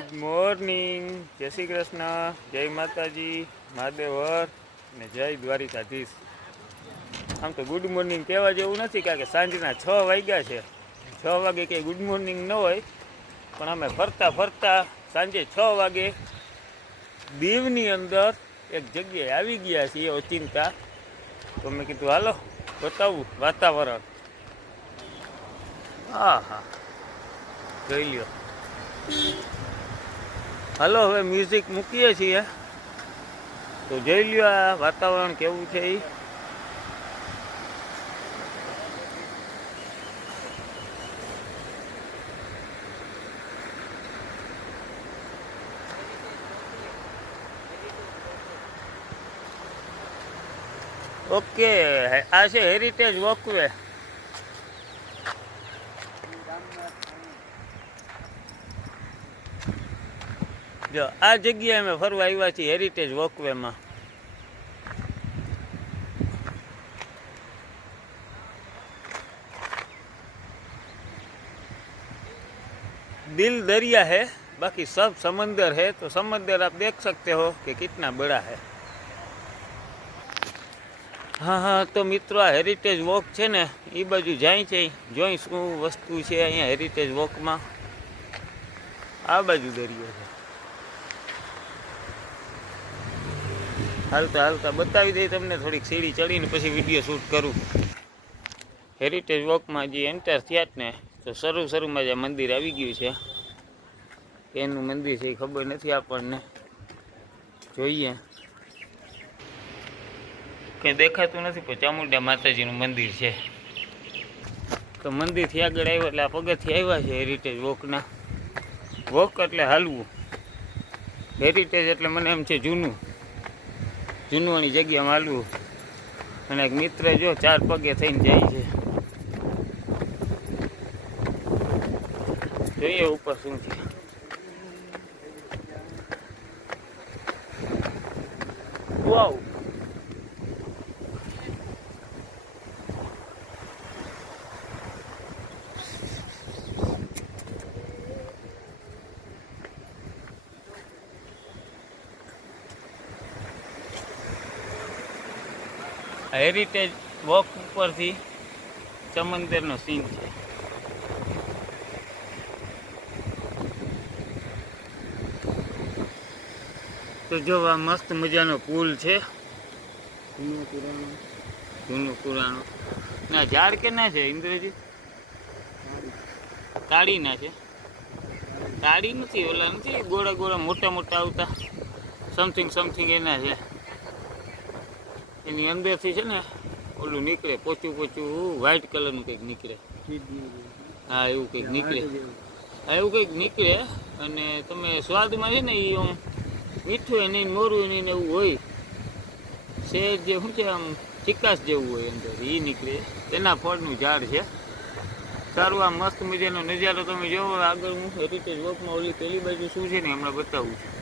Good morning જય શ્રી કૃષ્ણ. જય માતાજી. મહાદેવર ને જય દ્વારિકાધીશ. આમ તો ગુડ મોર્નિંગ કહેવા જેવું નથી, કારણ કે સાંજના છ વાગ્યા છે. છ વાગે કંઈ ગુડ મોર્નિંગ ન હોય, પણ અમે ફરતા ફરતા સાંજે છ વાગે દીવની અંદર એક જગ્યાએ આવી ગયા છીએ, ઓચિંતા. તો મેં કીધું, હાલો, બતાવું વાતાવરણ. હા હા જોઈ લ્યો. હાલો, હવે મ્યુઝિક મૂકીએ છીએ. તો જોઈ લ્યો આ વાતાવરણ કેવું છે એ ઓકે આ છે હેરિટેજ વોકવે જો આ જગ્યાએ અમે ફરવા આવ્યા છીએ હેરિટેજ વોકવેમાં दिल दरिया है बाकी सब समंदर है तो समंदर आप देख सकते हो कि कितना बड़ा है હા હા તો મિત્રો આ હેરિટેજ વોક છે ને એ બાજુ જાય છે જોઈ શું વસ્તુ છે અહીંયા હેરિટેજ વોકમાં આ બાજુ દરિયો છે હાલતા હાલતા બતાવી દઈ તમને થોડીક સીડી ચડીને પછી વીડિયો શૂટ કરું. હેરિટેજ વોકમાં જે એન્ટર થયા જ ને, તો શરૂ શરૂમાં જે મંદિર આવી ગયું છે. એનું મંદિર છે એ ખબર નથી આપણને. જોઈએ. કંઈ દેખાતું નથી, પણ ચામુંડા માતાજીનું મંદિર છે. તો મંદિરથી આગળ આવ્યા એટલે આ પગથિયા આવ્યા છે હેરિટેજ વોકના વોક એટલે હાલવું. હેરિટેજ એટલે મને એમ છે જૂનું. જૂનવાણી જગ્યામાં હાલવું અને એક મિત્ર જો ચાર પગે થઈને જાય છે. જોઈએ ઉપર શું છે. વાવ હેરિટેજ વોક ઉપરથી ચમંદરનો સીન છે. તો જો આ મસ્ત મજાનો પુલ છે. જૂનો પુરાણો. જૂનો પુરાણો. ના ઝાડ કે ના છે ઇન્દ્રજી તાળીના છે. તાળી નથી ઓલા નથી ગોળા ગોળા મોટા મોટા આવતા. સમથિંગ સમથિંગ એના છે. એની અંદરથી છે ને ઓલું નીકળે, પોચું પોચું વ્હાઇટ કલરનું કંઈક નીકળે. હા, એવું કંઈક નીકળે. હા, એવું કંઈક નીકળે અને તમે સ્વાદમાં છે ને એ આમ મીઠું એને મોરું એને એવું હોય. શેર જે શું છે આમ, ચિકાસ જેવું હોય અંદર એ નીકળે. તેના ફળનું ઝાડ છે. સારું, આ મસ્ત મજાનો નજારો તમે જોવો. આગળ હું હેરિટેજ વોકમાં ઓલી પેલી બાજુ શું છે ને હમણાં બતાવું છું.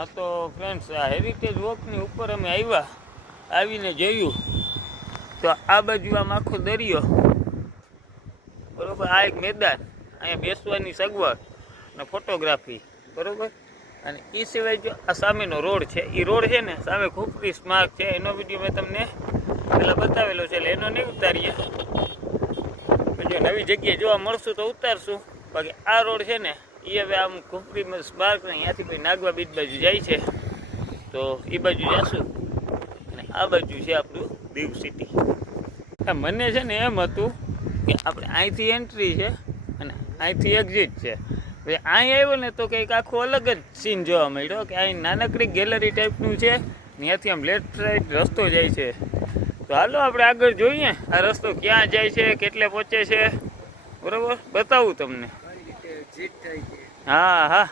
હા તો ફ્રેન્ડ્સ આ હેરિટેજ વોકની ઉપર અમે આવ્યા, આવીને જોયું. તો આ બાજુ આમ આખો દરિયો. બરોબર, આ એક મેદાન, અહીંયા બેસવાની સગવડ અને ફોટોગ્રાફી બરોબર? અને એ સિવાય જો આ સામેનો રોડ છે એ રોડ છે ને, સામે ખુફરી સ્માર્ક છે, એનો વીડિયો મેં તમને પહેલાં બતાવેલો છે, એટલે એનો નહીં ઉતારીએ. જો નવી જગ્યાએ જોવા મળશું તો ઉતારશું. બાકી આ રોડ છે ને એ હવે આમ ખુફરી સ્પાર્ક ને અહીંયાથી પછી નાગવા બીજ બાજુ જાય છે. તો એ બાજુ જશું? અને આ બાજુ છે આપણું દીવ સિટી મને છે ને એમ હતું કે આપણે અહીંથી એન્ટ્રી છે અને અહીંથી એક્ઝિટ છે. હવે અહીં આવ્યો ને તો કંઈક આખું અલગ જ સીન જોવા મળ્યો કે અહીં નાનકડી ગેલેરી ટાઈપનું છે ત્યાંથી આમ લેફ્ટ સાઈડ રસ્તો જાય છે. તો હાલો આપણે આગળ જોઈએ આ રસ્તો ક્યાં જાય છે, કેટલે પહોંચે છે. બરાબર? બતાવું તમને. હા હા.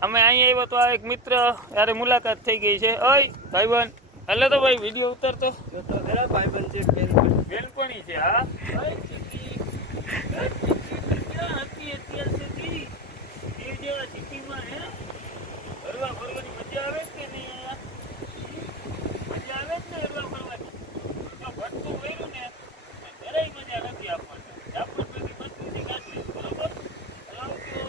અમે અહીંયા આવ્યો તો આ એક મિત્ર યારે મુલાકાત થઈ ગઈ છે. ઓય ભાઈબંધ. એટલે તો ભાઈ વીડિયો ઉતારતો. ભાઈબંધ છે બેન બેનપણી છે હા ભાઈ ચીકી ભાઈ ચીકી ક્યાં હતી અત્યાર સુધી એ જેવા સિટીમાં હે ફરવા ફરવાની મજા આવે જ કે નહીં અહીંયા મજા આવે જ ને ફરવા ફરવાની જો ભટકું કર્યું ને તો જરાય મજા નથી આપણને આપણને મસ્તીથી કાઢી બરોબર આવજો.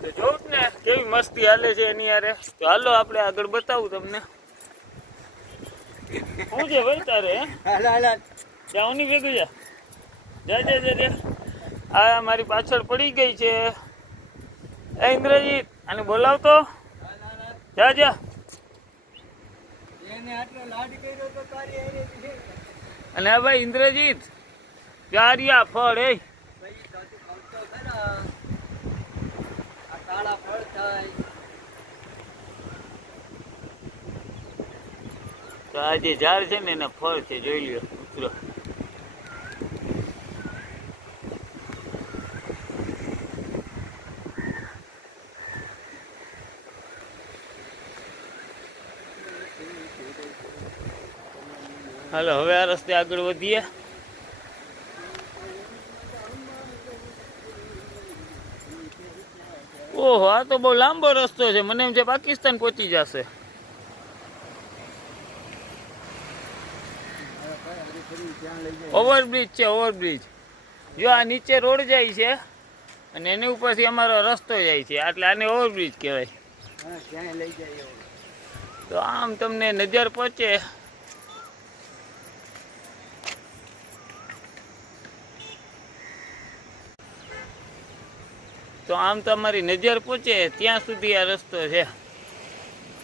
તો જોઉં જ ને કેવી મસ્તી હાલે છે એની યારે તો હાલો આપણે આગળ બતાવું તમને. શું છે ભાઈ તારે જાઉની ભેગું જા. જા જા જા જા. આ મારી પાછળ પડી ગઈ છે. એ ઇન્દ્રજીત આને બોલાવતો જા જા. અને ભાઈ ઇન્દ્રજીત ચારિયા ફળ એ ભાઈ સાચું કહું તો ખરા આ કાળા ફળ થાય. તો આ જે ઝાડ છે ને એના ફળ છે, જોઈ લ્યો મિત્રો હાલો, હવે આ રસ્તે આગળ વધીએ. ઓહો આ તો બહુ લાંબો રસ્તો છે. મને એમ છે પાકિસ્તાન પહોંચી જશે. ઓવરબ્રિજ છે ઓવરબ્રિજ જો આ નીચે રોડ જાય છે અને એની ઉપરથી અમારો રસ્તો જાય છે. એટલે આને ઓવરબ્રિજ કહેવાય. તો આમ તમને નજર પહોંચે. તો આમ તો અમારી નજર પહોંચે ત્યાં સુધી આ રસ્તો છે.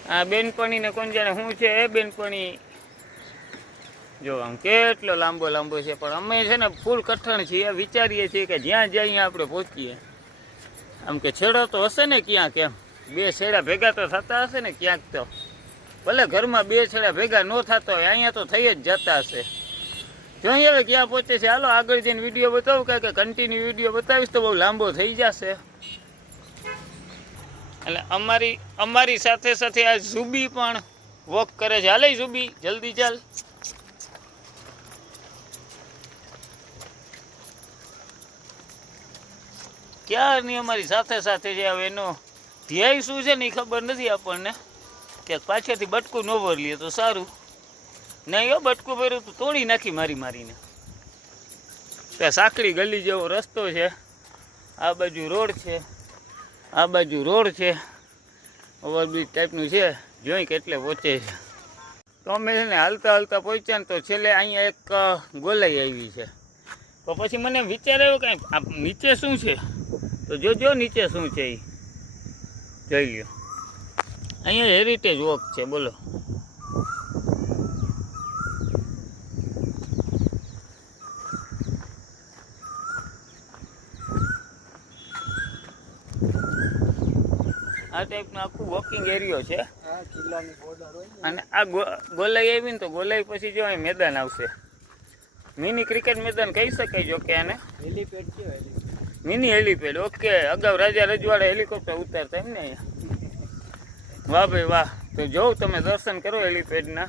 આ બેનપણીને કોણ જાણે શું છે, એ બેનપણી. જો આમ કેટલો લાંબો લાંબો છે, પણ અમે છે ને ફૂલ કઠણ છીએ, વિચારીએ છીએ કે જ્યાં જઈએ આપણે પહોંચીએ. આમ કે છેડો તો હશે ને ક્યાંક એમ. બે છેડા ભેગા તો થતા હશે ને ક્યાંક તો. ભલે ઘરમાં બે છેડા ભેગા ન થતા હોય, અહીંયા તો થઈ જ જતા હશે. જોઈએ હવે ક્યાં પહોંચે છે, હાલો આગળ જઈને વીડિયો બતાવું કારણ કે કન્ટિન્યુ વીડિયો બતાવીશ તો બહુ લાંબો થઈ જશે. એટલે અમારી અમારી સાથે સાથે આ ઝુબી પણ વોક કરે છે. હાલે ઝુબી, જલ્દી ચાલ. ક્યારની અમારી સાથે સાથે છે હવે એનો ધ્યેય શું છે ને એ ખબર નથી આપણને. કે પાછળથી બટકું ન ભરી લે તો સારું. નહીં હો, બટકું ભર્યું તું, તોડી નાખી મારી મારીને. ત્યાં સાંકડી ગલી જેવો રસ્તો છે. આ બાજુ રોડ છે. આ બાજુ રોડ છે. ઓવરબ્રિજ ટાઈપનું છે. જોઈ કેટલે પહોંચે છે. તો અમે છે ને હાલતા હાલતા પહોંચ્યા ને તો છેલ્લે અહીંયા એક ગોલાઈ આવી છે. તો પછી મને વિચાર આવ્યો કાંઈ નીચે શું છે? તો જોજો નીચે શું છે એ જોઈ ગયો અહીંયા હેરિટેજ વોક છે, બોલો. આ ટાઈપનો આખું વોકિંગ એરિયો છે. અને આ ગોલાઈ આવી ને તો ગોલાઈ પછી જો અહીં મેદાન આવશે. મિની ક્રિકેટ મેદાન કહી શકાય જો કે આને. હેલીપેડ છે મિની હેલીપેડ ઓકે અગાઉ રાજા રજવાડા હેલિકોપ્ટર ઉતારતા એમ ને? અહીંયા વાહ ભાઈ વાહ. તો જોઉં તમે દર્શન કરો હેલીપેડના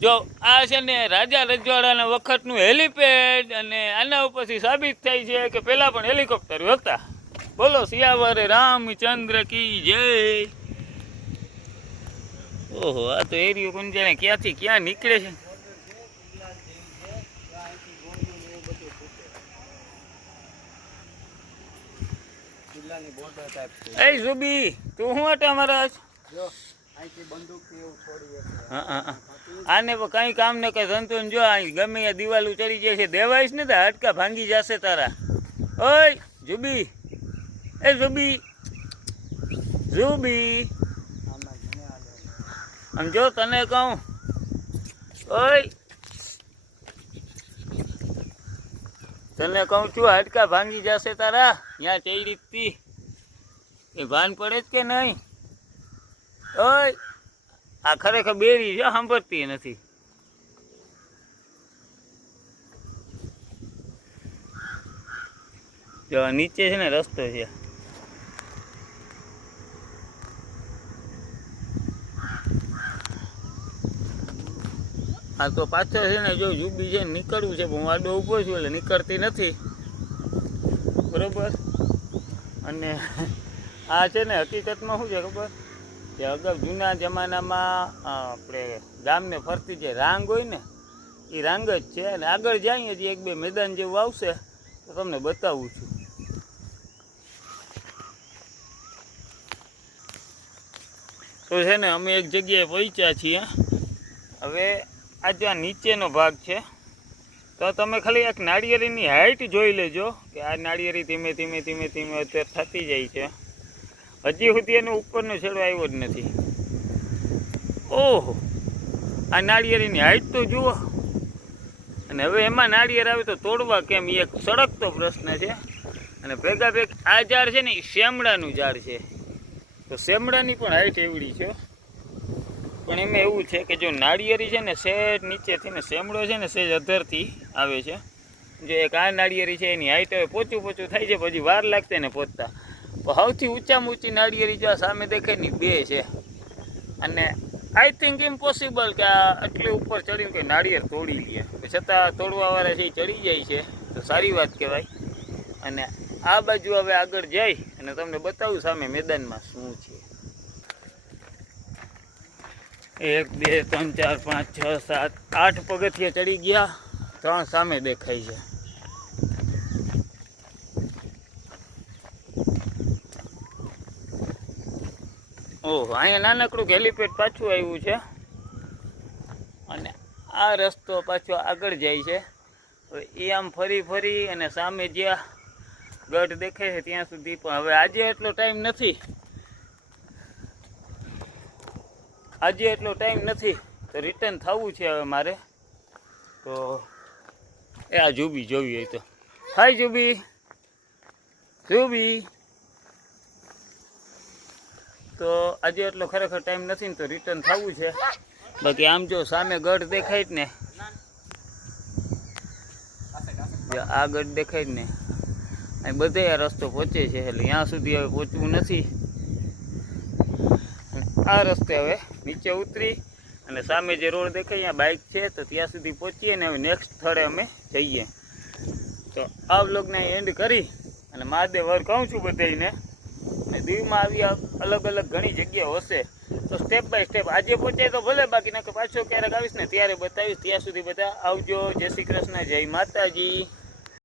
જો આ છે ને રાજા રજવાડાના વખતનું હેલીપેડ અને આના ઉપરથી સાબિત થાય છે કે પહેલાં પણ હેલિકોપ્ટર હતા. બોલો સિયાવરે રામચંદ્ર કી જય. ઓહો આ તો એરિયો કોણ જાણે ક્યાંથી ક્યાં નીકળે છે? એ સુબી તું શું હતા અમારા આને કઈ કામ ને કઈ ધંધો જો ગમે એ દિવાલ ચડી જાય છે દેવાઈશ ને તો હટકા ભાંગી જશે તારા. ઓય જુબી એ જુબી ઝુબી. આમાં જો તને કહું. ઓય. તને કહું છું હાડકા ભાંગી જશે તારા. ત્યાં ચડી તી એ ભાન પડે જ કે નહીં? ઓય, આ ખરેખર બેરી છે, સાંભળતી નથી. જો નીચે છે ને, રસ્તો છે. આ તો પાછળ છે ને, જો યુબી છે નીકળવું છે હું આડો ઊભો છું, એટલે નીકળતી નથી. બરોબર? અને આ છે ને, હકીકતમાં શું છે ખબર? કે અગાઉ જૂના જમાનામાં આપણે ગામને ફરતી જે રાંગ હોય ને, એ રાંગ જ છે. અને આગળ જઈએ જે એક બે મેદાન જેવું આવશે, તો તમને બતાવું છું. તો છે ને, અમે એક જગ્યાએ પહોંચ્યા છીએ. હવે આ જ્યાં નીચેનો ભાગ છે, તો તમે ખાલી એક નાળિયેરીની હાઈટ જોઈ લેજો, કે આ નાળિયેરી ધીમે ધીમે ધીમે ધીમે અત્યારે થતી જાય છે. હજી સુધી એનો ઉપરનો છેડો આવ્યો જ નથી. ઓહો, આ નાળિયેરીની હાઈટ તો જુઓ. અને હવે એમાં નાળિયેર આવે તો તોડવા કેમ એ એક સળગતો પ્રશ્ન છે. અને ભેગા ભેગ આ ઝાડ છે ને, એ શેમડાનું ઝાડ છે. તો શેમડાની પણ હાઈટ એવડી છે. પણ એમાં એવું છે કે જો નાળિયેરી છે ને સેજ નીચેથી ને શેમડો છે ને સેજ અધરથી આવે છે. જો એક આ નાળિયેરી છે, એની હાઈટ હવે પોચું પોચું થાય છે, પછી વાર લાગશે ને પહોંચતા સૌથી ઊંચામાં ઊંચી નાળિયેરી જો સામે દેખાયની બે છે. અને આઈ થિંક ઇમ્પોસિબલ કે આટલી ઉપર ચડીને કોઈ નાળિયેર તોડી લે. છતાં તોડવાવાળા છે એ ચડી જાય છે. તો સારી વાત કહેવાય. અને આ બાજુ હવે આગળ જઈ અને તમને બતાવું સામે મેદાનમાં શું છે. એક, બે, ત્રણ, ચાર, પાંચ, છ, સાત, આઠ પગથિયા ચડી ગયા. ત્રણ સામે દેખાય છે. ઓહો, અહીંયા નાનકડું હેલીપેડ પાછું આવ્યું છે. અને આ રસ્તો પાછો આગળ જાય છે. હવે એ આમ ફરી ફરી અને સામે જ્યાં ગઢ દેખાય છે ત્યાં સુધી પણ હવે આજે એટલો ટાઈમ નથી. આજે એટલો ટાઈમ નથી. તો રિટર્ન થવું છે હવે મારે. તો એ આ જુબી જોવી હોય તો. હાય જુબી. જુબી. તો આજે એટલો ખરેખર ટાઈમ નથી ને તો રિટર્ન થવું છે. બાકી આમ જો સામે ગઢ દેખાય જ ને. આ ગઢ દેખાય જ ને. અહીં બધે આ રસ્તો પહોંચે છે, એટલે ત્યાં સુધી હવે પહોંચવું નથી. આ રસ્તે હવે નીચે ઉતરી અને સામે જે રોડ દેખાય ત્યાં બાઇક છે, તો ત્યાં સુધી પહોંચીએ ને હવે નેક્સ્ટ સ્થળે અમે જઈએ. તો આ બ્લોગને એન્ડ કરી અને મહાદેવ વર કહું છું બધાને અને દીવમાં આવી અલગ અલગ ઘણી જગ્યાઓ હશે. તો સ્ટેપ બાય સ્ટેપ આજે પહોંચાય તો ભલે, બાકી નકર પાછો ક્યારેક આવીશ ને ત્યારે બતાવીશ. ત્યાં સુધી બધા આવજો. જય શ્રી કૃષ્ણ, જય માતાજી.